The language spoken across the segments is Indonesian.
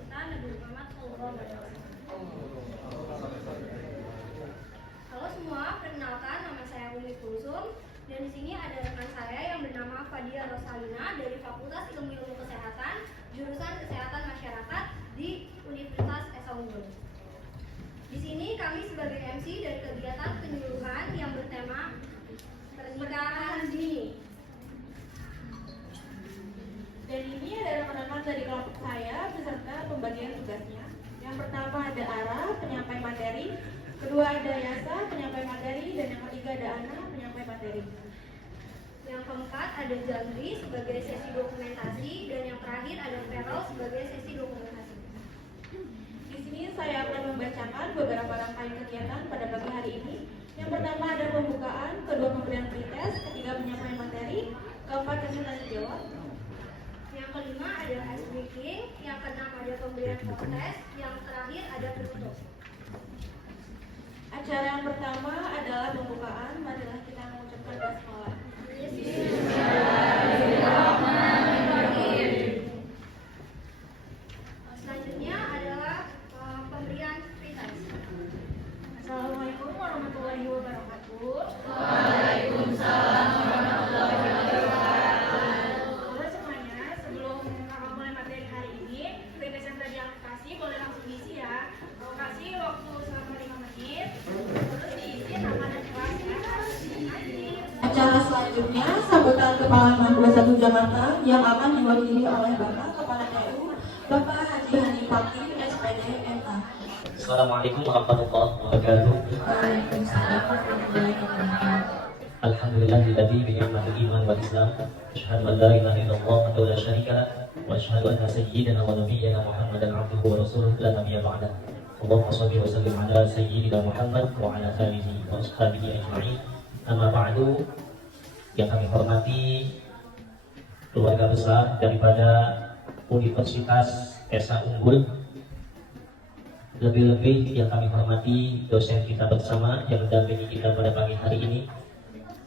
kita Nabi Muhammad SAW. Halo semua, perkenalkan nama saya Umi Kulsum dan di sini ada rekan saya yang bernama Fadia Rosalina dari Fakultas Ilmu Kesehatan, jurusan Kesehatan Masyarakat di Universitas Esa Unggul. Di sini kami sebagai MC dari kegiatan penyuluhan yang bertema pernikahan dini. Dan ini adalah rekan-rekan dari kelompok saya beserta pembagian tugasnya. Yang pertama ada Ara, penyampai materi. Kedua ada Yasa, penyampai materi. Dan yang ketiga ada Ana, penyampai materi. Yang keempat ada Jamri sebagai sesi dokumentasi. Dan yang terakhir ada Vero sebagai sesi dokumentasi. Di sini saya akan membacakan beberapa rangkaian kegiatan pada pagi hari ini. Yang pertama ada pembukaan, kedua pemberian pretest, ketiga penyampaian materi, keempat sesi tanya jawab. Yang kelima ada ice breaking, yang keenam ada pemberian kontes, yang terakhir ada penutup. Acara yang pertama adalah pembukaan. Marilah kita mengucapkan basmalah. Selanjutnya adalah pemberian pretest. Assalamualaikum warahmatullahi wabarakatuh. Waalaikumsalam warahmatullahi wabarakatuh. Halo semuanya, sebelum kakak mulai materi hari ini, pretest yang tadi aku kasih boleh langsung diisi ya. Aku kasih waktu selama 5 menit, terus diisi nama dan kelasnya. Acara selanjutnya sambutan Kepala 61 Jakarta yang akan diwakili oleh Bapak Kepala DU, Bapak Haji Hani Fakih, SPD, MA. Assalamualaikum warahmatullahi wabarakatuh. Waalaikumsalam warahmatullahi wabarakatuh. Alhamdulillahilladzi bi ni'matil iman wal islam. Asyhadu an la ilaha illallah wa la syarika lah wa asyhadu anna sayyidana wa nabiyyana Muhammadan abduhu wa rasuluhu la nabiyya ba'dah. Allahumma shalli wa sallim ala sayyidina Muhammad wa ala alihi wa ashabihi ajma'in. Amma ba'du. Yang kami hormati keluarga besar daripada Universitas Esa Unggul, lebih-lebih yang kami hormati dosen kita bersama yang mendampingi kita pada pagi hari ini,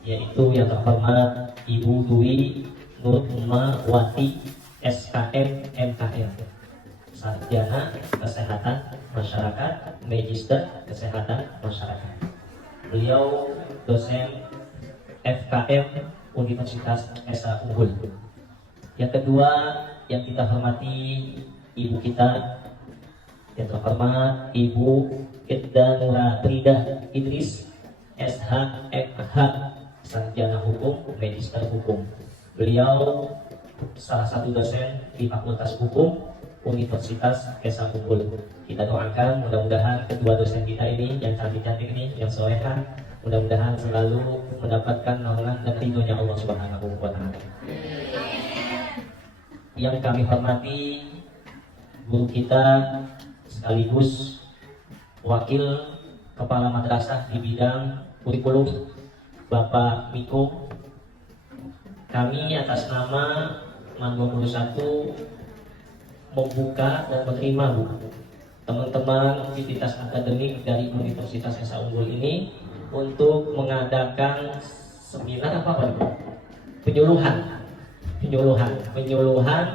yaitu yang terhormat Ibu Dwi Nur Umma Wati SKM MKM, Sarjana Kesehatan Masyarakat, Magister Kesehatan Masyarakat. Beliau dosen FKM Universitas Esa Unggul. Yang kedua yang kita hormati ibu kita yang terhormat Ibu Idda Nura Tridah Idris SH MH, Sarjana Hukum, Magister Hukum. Beliau salah satu dosen di Fakultas Hukum Universitas Esa Unggul. Kita doakan mudah-mudahan kedua dosen kita ini yang cantik-cantik ini, yang soleha, mudah-mudahan selalu mendapatkan naungan dan ridhonya Allah Subhanahu wa Ta'ala. Yang kami hormati guru kita sekaligus wakil kepala madrasah di bidang kurikulum, Bapak Miko. Kami atas nama MAN 21 membuka dan menerima teman-teman aktivitas akademik dari Universitas Esa Unggul ini untuk mengadakan seminar penyuluhan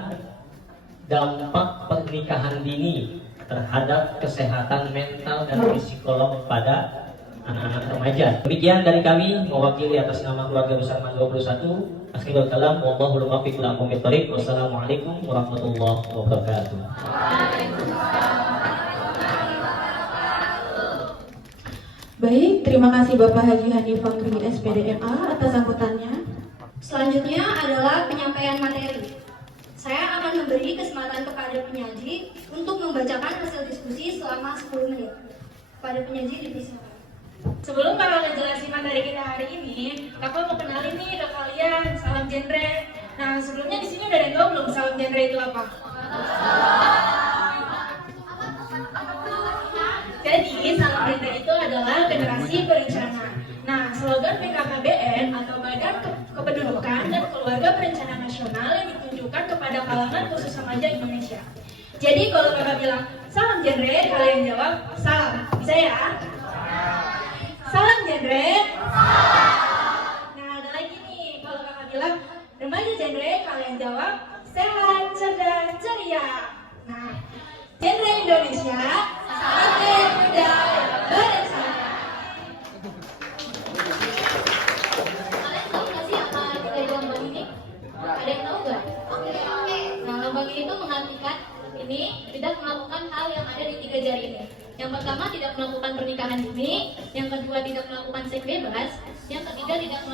dampak pernikahan dini terhadap kesehatan mental dan psikolog pada anak-anak remaja. Demikian dari kami mewakili atas nama keluarga besar MAN 21. Akhirul kalam, wallahul muwaffiq ila aqwamit thoriq. Wassalamualaikum warahmatullahi wabarakatuh. Baik, terima kasih Bapak Haji Hani Fakih SPDMA atas sambutannya. Selanjutnya adalah penyampaian materi. Saya akan memberi kesempatan kepada penyaji untuk membacakan hasil diskusi selama 10 menit. Pada penyaji dipersilakan. Sebelum kakak ngejelasin materi kita hari ini, kakak mau kenalin nih ke kalian salam genre. Nah, sebelumnya di sini udah ada yang tahu belum salam genre itu apa? Jadi, salam genre itu adalah generasi berencana. Nah, slogan BKKBN atau Badan Kependudukan dan Keluarga Berencana Nasional yang ditunjukkan kepada kalangan khusus remaja Indonesia. Jadi, kalau kakak bilang salam genre, kalian jawab salam. Bisa ya? Salam genre. Nah, ada lagi nih. Kalau kakak bilang remaja genre, kalian jawab sehat, cerdas, ceria. Nah, Indonesia, saatnya muda berencana. Kalian tahu nggak sih apa arti dari lambang ini? Ada yang tahu nggak? Oke. Nah, lambang ini tuh mengartikan ini tidak melakukan hal yang ada di 3 jari ini. Yang pertama tidak melakukan pernikahan dini, yang kedua tidak melakukan seks bebas, yang ketiga tidak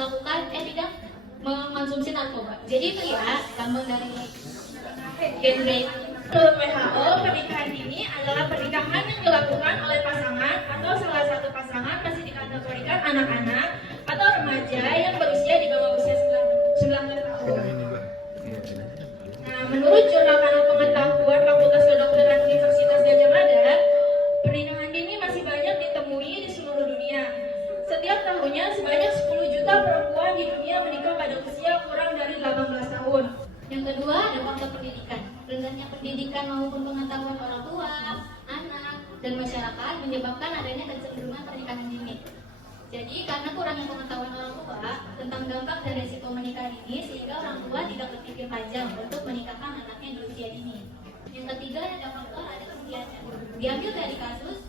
mengkonsumsi narkoba. Jadi itu ya lambang dari genre. Menurut WHO, pernikahan dini adalah pernikahan yang dilakukan oleh pasangan atau salah satu pasangan masih dikategorikan anak-anak atau remaja yang berusia di bawah usia 19 tahun. Nah, menurut Jurnal Kanal Pengetahuan Fakultas Kedokteran Universitas Gadjah Mada, pernikahan dini masih banyak ditemui di seluruh dunia. Setiap tahunnya sebanyak 10 juta perempuan di dunia menikah pada usia kurang dari 18 tahun. Yang kedua ada faktor pendidikan. Rendahnya pendidikan maupun pengetahuan orang tua, anak, dan masyarakat menyebabkan adanya kecenderungan pernikahan dini. Jadi karena kurangnya pengetahuan orang tua tentang dampak dan resiko menikah dini, sehingga orang tua tidak berpikir panjang untuk menikahkan anaknya di usia dini. Yang ketiga ada faktor ada kesekiannya. Diambil dari kasus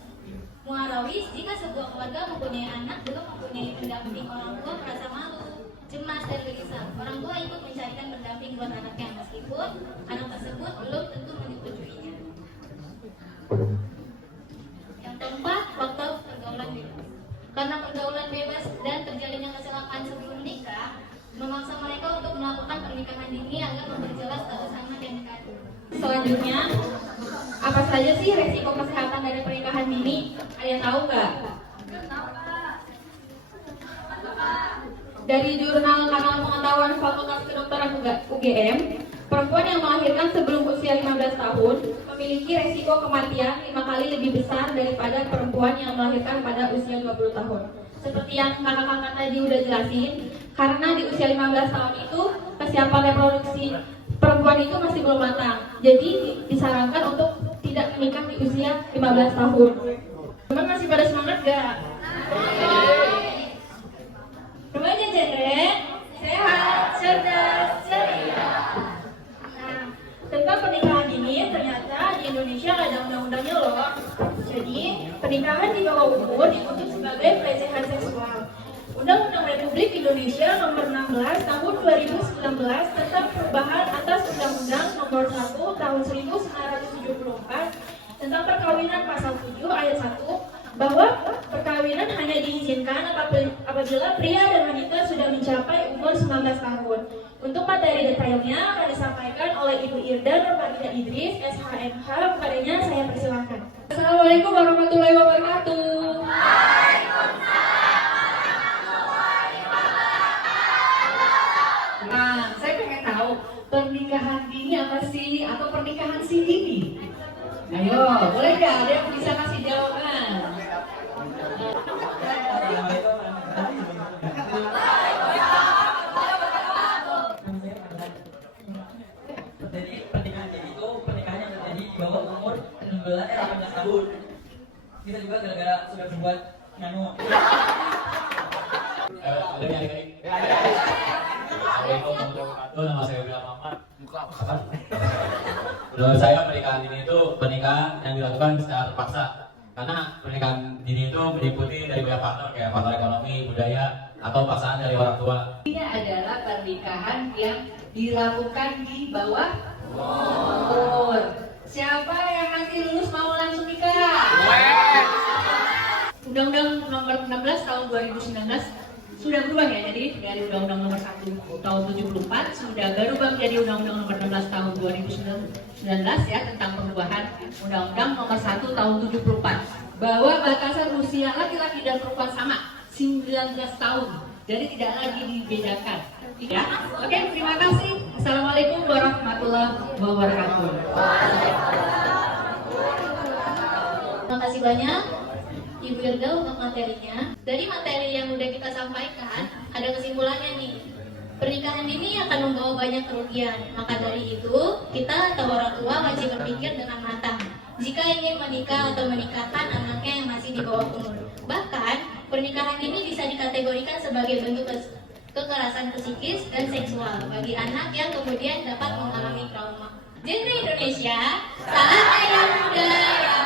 Muarawis, jika sebuah keluarga mempunyai anak belum mempunyai pendamping, orang tua merasa malu, cemas, dan gelisah. Orang tua ikut mencarikan pendamping buat anaknya meskipun anak tersebut belum tentu menyetujuinya. Yang keempat, faktor pergaulan bebas. Karena pergaulan bebas dan terjalinnya kecelakaan sebelum menikah memaksa mereka untuk melakukan pernikahan dini agar memperjelas status anak yang dikandung. Selanjutnya, apa saja sih resiko kesehatan dari pernikahan dini? Ada yang tahu nggak? Dari Jurnal Kanal Pengetahuan Fakultas Kedokteran UGM, perempuan yang melahirkan sebelum usia 15 tahun memiliki resiko kematian 5 kali lebih besar daripada perempuan yang melahirkan pada usia 20 tahun. Seperti yang kakak-kakak tadi udah jelasin, karena di usia 15 tahun itu kesiapan reproduksi perempuan itu masih belum matang. Jadi disarankan untuk tidak menikah di usia 15 tahun. Teman masih pada semangat gak? Remaja genre, sehat, cerdas, ceria. Nah, tentang pernikahan dini ternyata di Indonesia ada undang-undangnya loh. Jadi pernikahan di bawah umur dikutuk sebagai pelecehan seksual. Undang-Undang Republik Indonesia Nomor 16 Tahun 2019 tentang perubahan atas Undang-Undang Nomor 1 Tahun 1974 tentang perkawinan Pasal 7 Ayat 1 bahwa perkawinan hanya diizinkan apabila pria dan wanita sudah mencapai umur 19 tahun. Untuk materi detailnya akan disampaikan oleh Ibu Irda Nurmadina Idris, SHMH. Kepadanya saya persilakan. Assalamualaikum warahmatullahi wabarakatuh. Nah, saya pengen tahu pernikahan dini apa sih atau pernikahan si dini? Ayo, boleh nggak ada yang bisa kasih jawaban? Jadi pernikahan dini itu pernikahan yang terjadi di bawah umur 18 tahun. Bisa juga gara-gara sudah berbuat nganu. Nama saya William Muhammad. Menurut saya pernikahan dini itu pernikahan yang dilakukan secara terpaksa. Karena pernikahan dini itu meliputi dari banyak faktor kayak faktor ekonomi, budaya, atau paksaan dari orang tua. Ini adalah pernikahan yang dilakukan di bawah umur. Siapa yang nanti lulus mau langsung nikah? Undang-Undang Nomor 16 Tahun 2019 sudah berubah ya, jadi dari Undang-Undang Nomor 1 Tahun 74 sudah berubah menjadi Undang-Undang Nomor 16 Tahun 2019 ya, tentang perubahan Undang-Undang Nomor 1 Tahun 74 bahwa batasan usia laki-laki dan perempuan sama 19 tahun, jadi tidak lagi dibedakan. Ya, oke, terima kasih. Assalamualaikum warahmatullahi wabarakatuh. Terima kasih banyak Ibu Irda untuk materinya. Dari materi yang udah kita sampaikan, ada kesimpulannya nih. Pernikahan dini akan membawa banyak kerugian. Maka dari itu, kita atau orang tua wajib berpikir dengan matang jika ingin menikah atau menikahkan anaknya yang masih di bawah umur. Bahkan, pernikahan ini bisa dikategorikan sebagai bentuk kekerasan psikis dan seksual bagi anak yang kemudian dapat mengalami trauma. Genre Indonesia, saatnya yang muda yang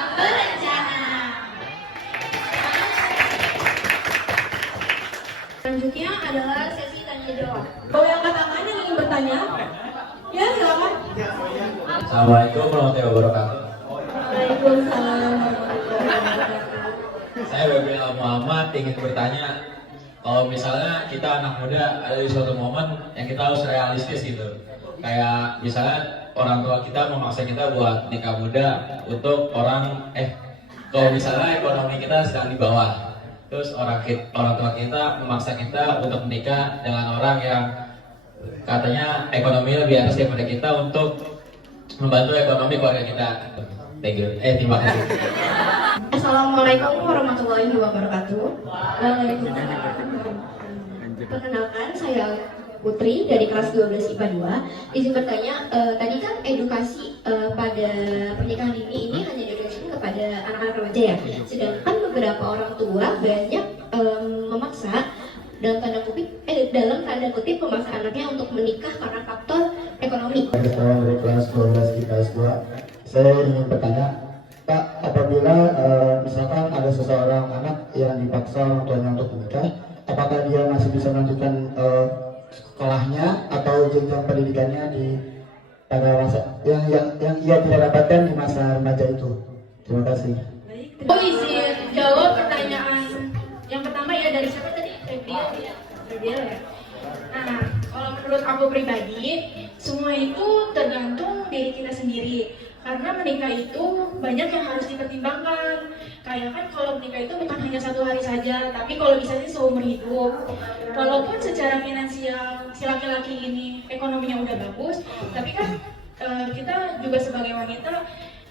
Assalamualaikum warahmatullahi wabarakatuh. Waalaikumsalam warahmatullahi wabarakatuh. Saya Babil Muhammad ingin bertanya, kalau misalnya kita anak muda ada di suatu momen yang kita harus realistis gitu, kayak misalnya orang tua kita memaksa kita buat nikah muda untuk kalau misalnya ekonomi kita sedang di bawah, terus orang tua kita memaksa kita untuk menikah dengan orang yang katanya ekonominya lebih atas daripada kita untuk membantu ekonomi keluarga kita. Thank you. Terima kasih. Assalamualaikum warahmatullahi wabarakatuh. Perkenalkan, saya Putri dari kelas 12 IPA 2. Izin bertanya, tadi kan edukasi pada pernikahan ini hanya diberikan kepada anak-anak remaja ya. Sedangkan beberapa orang tua banyak memaksa dalam tanda kutip memaksa anaknya untuk menikah karena faktor ekonomi. Saya dari kelas 12 IPS 2. Saya ingin bertanya, Pak, apabila misalkan ada seseorang anak yang dipaksa orang tuanya untuk menikah, apakah dia masih bisa melanjutkan sekolahnya atau jenjang pendidikannya pada masa yang ia tidak dapatkan di masa remaja itu? Terima kasih. Oh, izin jawab pertanyaan yang pertama ya, dari siapa tadi? Febriel ya. Nah, kalau menurut aku pribadi, semua itu tergantung diri kita sendiri. Karena menikah itu banyak yang harus dipertimbangkan. Kayak kan kalau menikah itu bukan hanya 1 hari saja, tapi kalau bisa sih seumur hidup. Walaupun secara finansial si laki-laki ini ekonominya udah bagus, tapi kan kita juga sebagai wanita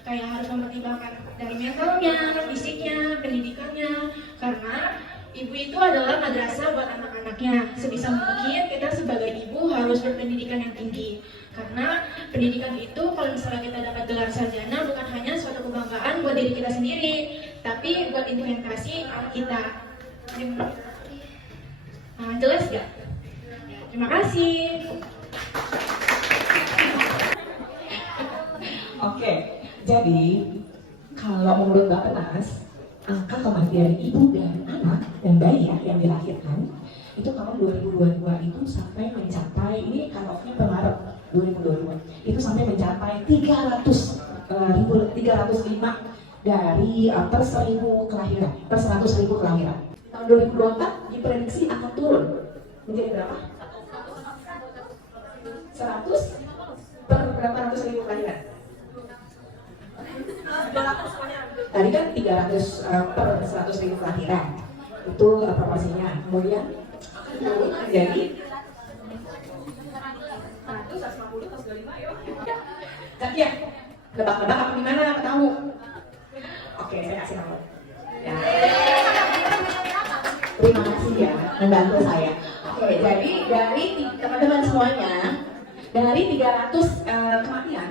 kayak harus mempertimbangkan dari mentalnya, fisiknya, pendidikannya. Karena ibu itu adalah madrasah buat anak-anaknya. Sebisa mungkin kita sebagai ibu harus berpendidikan yang tinggi. Karena pendidikan itu kalau misalnya kita dapat gelar sarjana bukan hanya suatu kebanggaan buat diri kita sendiri, tapi buat implementasi anak kita. Jelas gak? Terima kasih. Oke, jadi kalau menurut Mbak Penas, angka kematian ibu dan anak dan bayi yang dilahirkan itu tahun 2022 itu sampai mencapai, ini cut-off-nya per Maret 2022, itu sampai mencapai 305 dari per 1.000 kelahiran, per 100.000 kelahiran. Tahun 2024 diprediksi akan turun menjadi berapa? 100 per berapa ratus ribu kelahiran? Tadi kan 300 per 100.000 kelahiran, itu proporsinya. Kemudian akan turun menjadi 150 plus 25 ya. Ya, nebak-nebak apa gimana? Tahu? Oke, saya kasih tahu. Ya. Terima kasih ya, membantu saya. Oke, jadi dari teman-teman semuanya, dari 300 kematian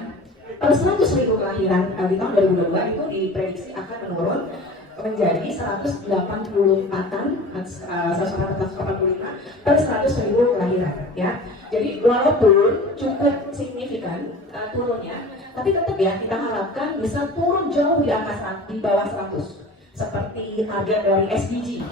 per 100.000 kelahiran di tahun 2022 itu diprediksi akan menurun menjadi 184-an, 145 per 100.000 kelahiran ya. Jadi walaupun cukup signifikan turunnya, tapi tetap ya kita harapkan bisa turun jauh di angka di bawah 100 seperti harga dari SDG.